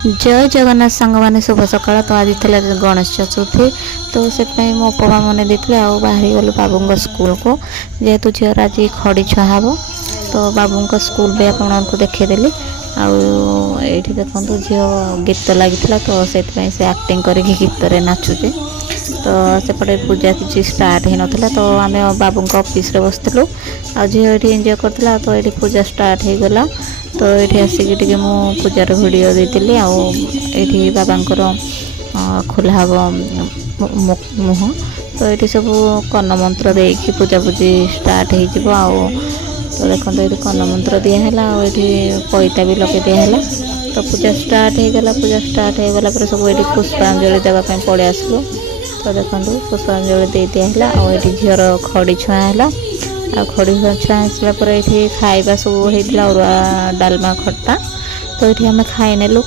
जय जगन्नाथ सांग मैंने शुभ सकाल। तो आज थे गणेश चतुर्थी तो से मो उपमा मन देते आ बाहरी गलु बाबू स्कूल को जेहेतु झीर आज खड़ी छुआ हम तो बाबू स्कूल भी आपको देखीदेली आईठी देखो झील गीत लगी तो से एक्टिंग करके गीत नाचुचे तो सेपटे पूजा किसी स्टार्ट हो नाला तो आम बाबू ऑफिस रे बसलु आ झील ये एंजॉय करता तो ये पूजा स्टार्ट हो गला तो ये आसिक मु पूजार वीडियो देती आई बाबांकर खोला हम मुह तो ये सब कर्ण मंत्र देकी पूजा पूजी स्टार्ट हो तो देखो ये कर्ण मंत्र दिहला ये पैता भी लगे दिहला तो पूजा स्टार्ट हो गला। पूजा स्टार्ट हो गला सब ये पुष्पांजलि देवाई पड़े आसलु तो देखो पुष्पांजलि दे दिहला आईटी झीर खड़ी छुआ है आ खड़ी छुआ आसला ये खाଇବା सब होता अरुआ डालमा खट्टा तो ये आम खाई नेलु